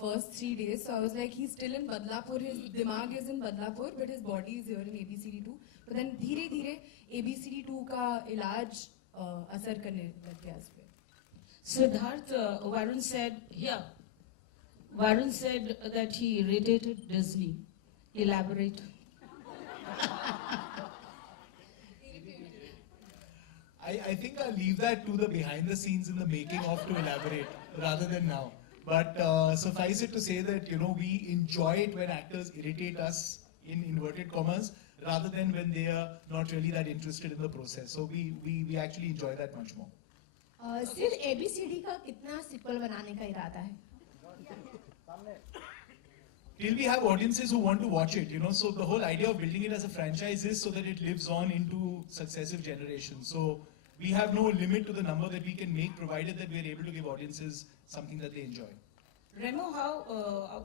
first 3 days. So I was like, he's still in Badlapur. His dimag is in Badlapur, but his body is here in ABCD2. But then धीरे धीरे ABCD2 का इलाज असर करने लग गया इस पे. Siddharth, Varun said here. Varun said that he irritated Disney. Elaborate. I think I'll leave that to the behind the scenes in the making of to elaborate rather than now. But suffice it to say that, you know, we enjoy it when actors irritate us in inverted commas rather than when they are not really that interested in the process. So we actually enjoy that much more. सिर्फ ABCD का कितना sequel बनाने का इरादा है? Till we have audiences who want to watch it, you know, so the whole idea of building it as a franchise is so that it lives on into successive generations. So we have no limit to the number that we can make, provided that we are able to give audiences something that they enjoy. Remo,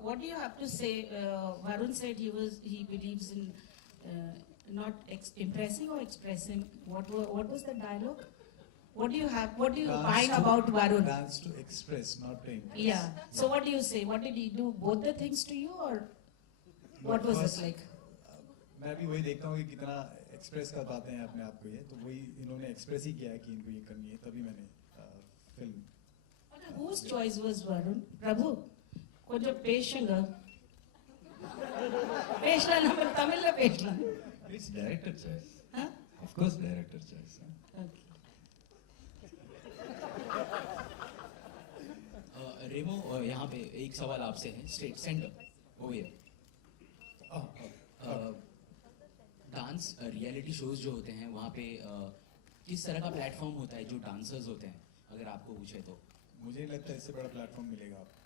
what do you have to say? Varun said he believes in not impressing or expressing. What was the dialogue? What do you find about Varun? Dance to express, not to impress. Yeah. So what do you say? What did he do? Both the things to you, or what was it like? मैं भी वही देखता हूँ कि कितना express कर पाते हैं अपने आप को, ये तो वही इन्होंने एक्सप्रेस ही किया है कि इनको ये करनी है, तभी मैंने film. Whose choice was Varun? Prabhu, కొంచెం పేషంగా పేషలా తమిళ్లో పేషలా. It's director choice. Huh? Of course, director choice. Okay. रेमो, यहाँ पे एक सवाल आपसे है, स्ट्रेट सेंटर हो ये डांस रियलिटी शोज जो होते हैं वहाँ पे किस तरह का प्लेटफॉर्म होता है जो डांसर्स होते हैं, अगर आपको पूछे तो? मुझे नहीं लगता इससे बड़ा प्लेटफॉर्म मिलेगा आपको.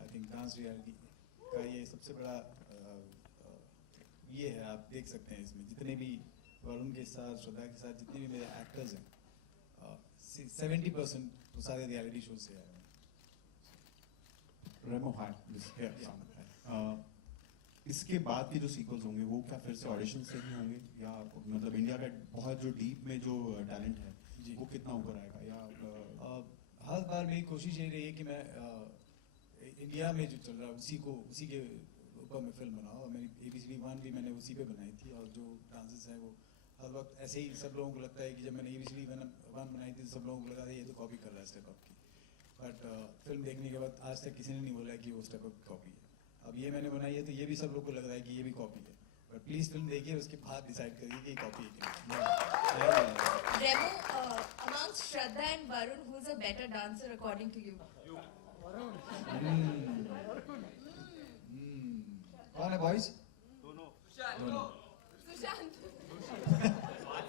आई थिंक डांस रियलिटी का ये सबसे बड़ा ये है. आप देख सकते हैं इसमें जितने भी वरुण के साथ, श्रद्धा के साथ जितने भी मेरे एक्टर्स हैं, 70% तो सारे रियलिटी शो से आए हैं. रेमो, हाय. इसके बाद के जो सीक्वल्स होंगे वो क्या फिर से ऑडिशन से ही होंगे, या मतलब इंडिया का बहुत जो डीप में जो टैलेंट है वो कितना ऊपर आएगा, या हर बार मेरी कोशिश ये रही है कि मैं इंडिया में जो चल रहा है उसी के ऊपर मैं फिल्म बनाऊँ. और मेरी ABCD1 भी मैंने उसी पे बनाई थी, और जो डांसेस हैं वो हर वक्त ऐसे ही सब लोगों को लगता है कि जब मैंने ABCD1 बनाई थी सब लोगों को लगा था ये तो कॉपी कर रहा है स्टेप अप की. बट फिल्म देखने के बाद आज तक किसी ने नहीं बोला कि वो स्टेप अप कॉपी है. अब ये मैंने बनाई है तो ये भी सब लोग को लग रहा है कि ये भी कॉपी है. बट प्लीज फिल्म देखिए, उसके बाद डिसाइड करिए कि कॉपी है कि नहीं. Remo, amongst Shraddha and Varun, who's a better dancer according to you? कौन है बॉयज?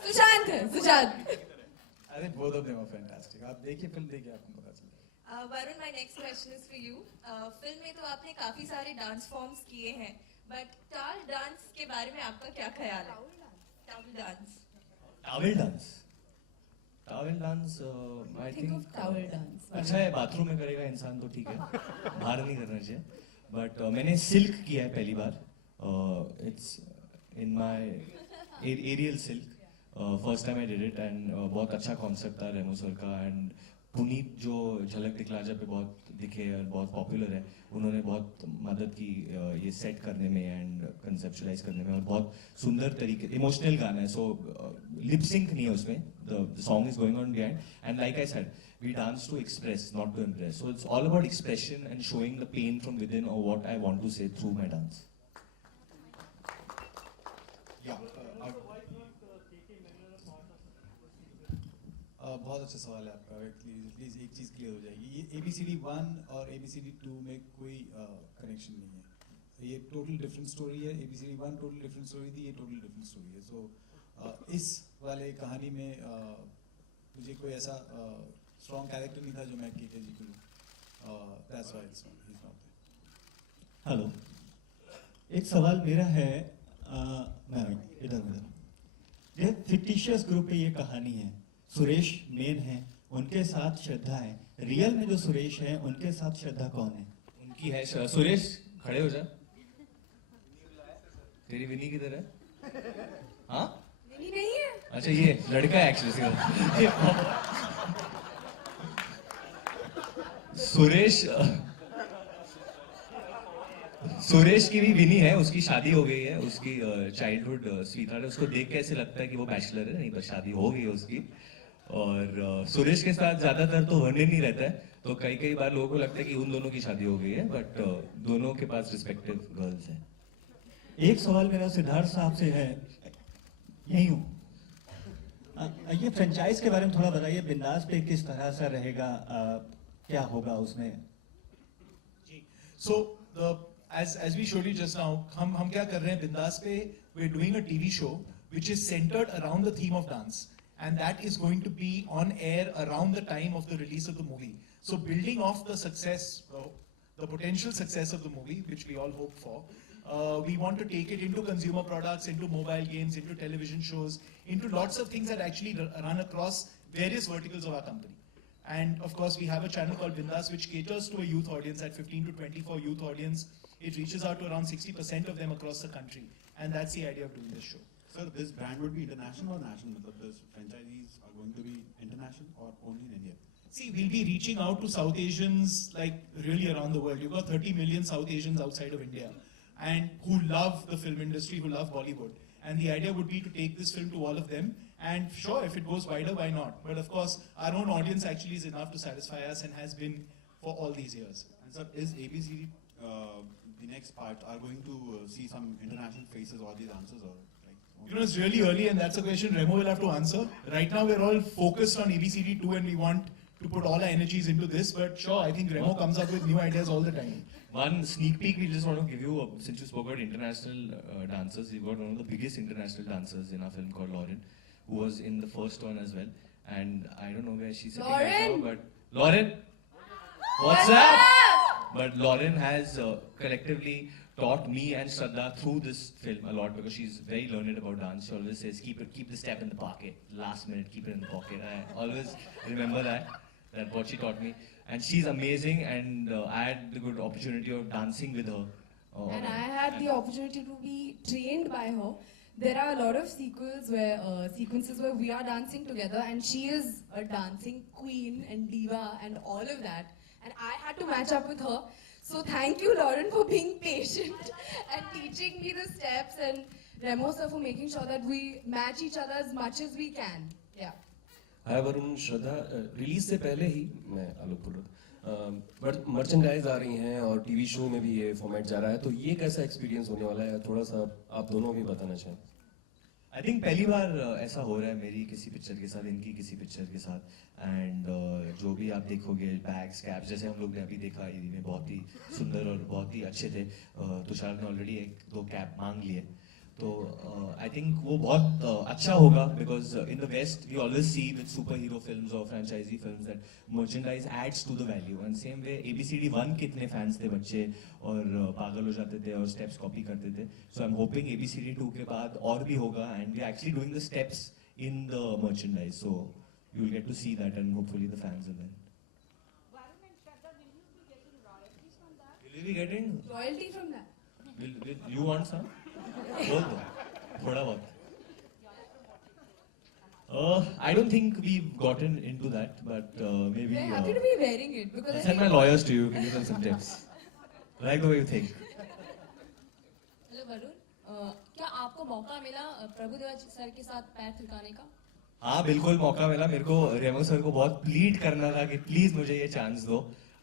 सुशांत. अरे both of them are fantastic. आप देखिए फिल्म, देखिए आपको पता चलेगा. Varun, my next question is for you. Film में तो आपने काफी सारे डांस फॉर्म्स किए हैं, बट टाल डांस के बारे में आपका क्या ख्याल है? Towel dance. Towel dance I think towel dance अच्छा है, बाथरूम में करेगा इंसान तो ठीक है, बाहर नहीं करना चाहिए. बट मैंने सिल्क किया है पहली बार. It's in my aerial silk. First time I did it and बहुत अच्छा कॉन्सेप्ट था रेमो सर का. एंड पुनीत जो झलक दिखला जब पे बहुत दिखे और बहुत पॉपुलर है, उन्होंने बहुत मदद की ये सेट करने में एंड कंसेप्चुलाइज करने में. और बहुत सुंदर तरीके, इमोशनल गाना है, सो लिप सिंक नहीं है उसमें. The song is going on behind and like I said we dance to express, not to impress. So it's all about expression and showing the pain from within or what I want to say through my dance. बहुत अच्छा सवाल है आपका. Please एक चीज़ clear हो जाएगी, ये ABCD1 और ABCD2 में कोई कनेक्शन नहीं है. ये टोटल डिफरेंट स्टोरी है. ABCD1 टोटल डिफरेंट स्टोरी थी, ये टोटल डिफरेंट स्टोरी है. सो इस वाले कहानी में मुझे कोई ऐसा स्ट्रॉन्ग कैरेक्टर नहीं था जो मैं KK जी को लूँ. That's why it's not there. Hello, एक सवाल मेरा है. मैम इधर ये फिक्टिशियस ग्रुप पे ये कहानी है. सुरेश मेन है, उनके साथ श्रद्धा है. रियल में जो सुरेश है उनके साथ श्रद्धा कौन है? उनकी है सुरेश. खड़े हो जा. तेरी विनी किधर है? हाँ विनी नहीं है. अच्छा ये लड़का है एक्चुअली. सुरेश सुरेश की भी विनी है, उसकी शादी हो गई है, उसकी चाइल्डहुड स्वीटहार्ट है, उसको देख के ऐसे लगता है कि वो बैचलर है, नहीं पर शादी हो गई है उसकी। और सुरेश के साथ ज्यादातर तो वर्णन ही रहता है, तो कई कई बार लोगों को लगता है कि उन दोनों की शादी हो गई है, बट दोनों के पास रिस्पेक्टिव गर्ल्स हैं। एक सवाल मेरा सिद्धार्थ साहब से है, यही हूँ। ये फ्रेंचाइज के बारे में थोड़ा बताइए, बिंदास पे किस तरह से रहेगा, क्या होगा उसमें? So as we showed you just now, हम क्या कर रहे हैं बिंदास पे? We're doing a TV show which is centered around the theme of dance, and that is going to be on air around the time of the release of the movie. So building off the success, the potential success of the movie, which we all hope for, we want to take it into consumer products, into mobile games, into television shows, into lots of things that actually run across various verticals of our company. And of course, we have a channel called Bindas, which caters to a youth audience, at 15 to 24 youth audience. It reaches out to around 60% of them across the country. And that's the idea of doing this show. Sir, this brand would be international or national? Because this franchisees are going to be international or only in India? See, we'll be reaching out to South Asians like really around the world. You've got 30 million South Asians outside of India and who love the film industry, who love Bollywood. And the idea would be to take this film to all of them. And sure, if it goes wider, why not? But of course, our own audience actually is enough to satisfy us and has been for all these years. And sir, is ABCD, the next part, are going to see some international faces or these answers, or like? You know, it's really early and that's a question Remo will have to answer. Right now, we're all focused on ABCD 2 and we want to put all our energies into this. But sure, I think Remo comes up with new ideas all the time. One sneak peek we just want to give you, since you spoke about international dancers, we've got one of the biggest international dancers in our film called Lauren, who was in the first one as well. And I don't know where she's sitting right now, but Lauren! What's up? But Lauren has collectively taught me and Shraddha through this film a lot, because she's very learned about dance. She always says, keep the step in the pocket. Last minute, keep it in the pocket. I always remember that's what she taught me. And she's amazing, and I had the good opportunity of dancing with her. And I had the opportunity to be trained by her. There are a lot of sequences where we are dancing together, and she is a dancing queen and diva and all of that. And I had to match up with her. So thank you, Lauren, for being patient and teaching me the steps, and Remo sir for making sure that we match each other as much as we can. Yeah. Hi Varun, Shraddha, release से पहले ही मैं आलोक बोल रहा हूँ, merchandise आ रही हैं और TV show में भी ये फॉर्मेट जा रहा है, तो ये कैसा एक्सपीरियंस होने वाला है, थोड़ा सा आप दोनों भी बताना चाहें। आई थिंक पहली बार ऐसा हो रहा है मेरी किसी पिक्चर के साथ, इनकी किसी पिक्चर के साथ। एंड जो भी आप देखोगे, बैग्स, कैप्स, जैसे हम लोग ने अभी देखा ईदी में, बहुत ही सुंदर और बहुत ही अच्छे थे। तुषार ने ऑलरेडी 1-2 कैप मांग लिए, तो आई थिंक वो बहुत अच्छा होगा, because in the West we always see with superhero films और franchise films that merchandise adds to the value. And same way ABCD 1 कितने फैंस थे बच्चे, और पागल हो जाते थे और स्टेप्स कॉपी करते थे। So I am hoping ABCD 2 के बाद और भी होगा, and we actually doing the steps in the merchandise, so you will get to see that and hopefully the fans will then. Will you be getting Royalty from that. will you want some? बोल दो थोड़ा बहुत। I don't think we've gotten into that, but maybe. They're happy to be wearing it because I'll I send think my lawyers to you. Give them some tips. Like the way you think. Hello Varun, क्या आपको मौका मिला Prabhudeva sir के साथ पैर थिरकाने का? हाँ बिल्कुल मौका मिला मेरे को। रेमो सर को बहुत प्लीड करना था कि प्लीज मुझे ये चांस दो।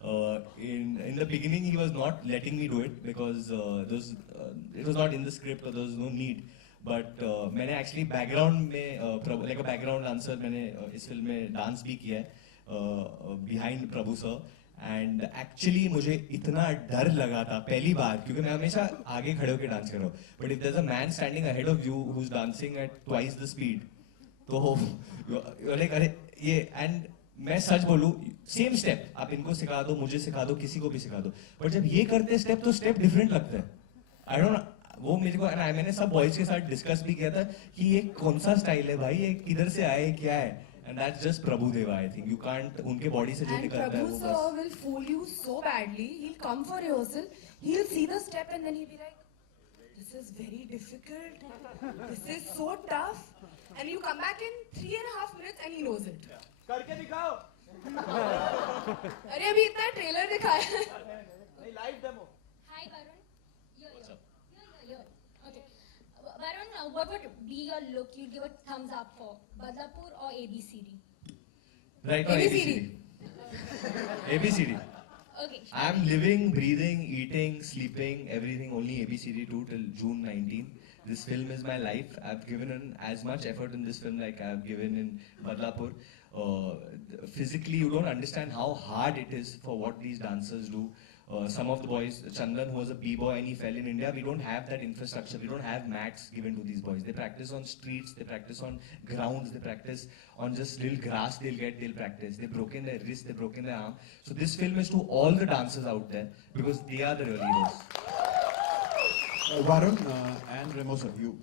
In the beginning he was not letting me do it because it was not in the script or there was no need. But मैंने actually background में like a background dancer मैंने इस film में dance भी किया है behind Prabhu sir. And actually मुझे इतना डर लगा था पहली बार, क्योंकि मैं हमेशा आगे खड़े होकर डांस कर रहा हूँ, but if there is a man standing ahead of you who is dancing at twice the speed, तो लाइक अरे ये, एंड मैं सच बोलूं सेम स्टेप आप इनको सिखा दो, मुझे सिखा दो, किसी को भी सिखा दो, बट जब ये करते स्टेप तो स्टेप डिफरेंट लगता है। आई डोंट वो मेरे को, मैंने सब बॉयज के साथ डिस्कस भी किया था कि ये कौन सा स्टाइल है भाई, ये किधर से आए, क्या है, and that's just Prabhu Deva. I think you can't उनके body से जो निकलता है वो बस। And Prabhu sir will fool you so badly. He'll come for rehearsal, he'll see the step and then he'll be like, this is very difficult, this is so tough, and you come back in 3.5 minutes and he knows it. करके दिखाओ। अरे अभी इतना trailer दिखाया है। नहीं, live demo. Hi Varun, Varun, what would be your look you'd give a thumbs up for? Badlapur or ABCD? Right now, ABCD. ABCD. Okay. I'm living, breathing, eating, sleeping, everything only ABCD2 till June 19. This film is my life. I've given in as much effort in this film like I've given in Badlapur. Physically, you don't understand how hard it is for what these dancers do. Some of the boys, Chandan, who was a b-boy and he fell in India, we don't have that infrastructure. We don't have mats given to these boys. They practice on streets, they practice on grounds, they practice on just little grass they'll practice. They've broken their wrist, they've broken their arm. So this film is to all the dancers out there because they are the real heroes. Varun and Remo sir, you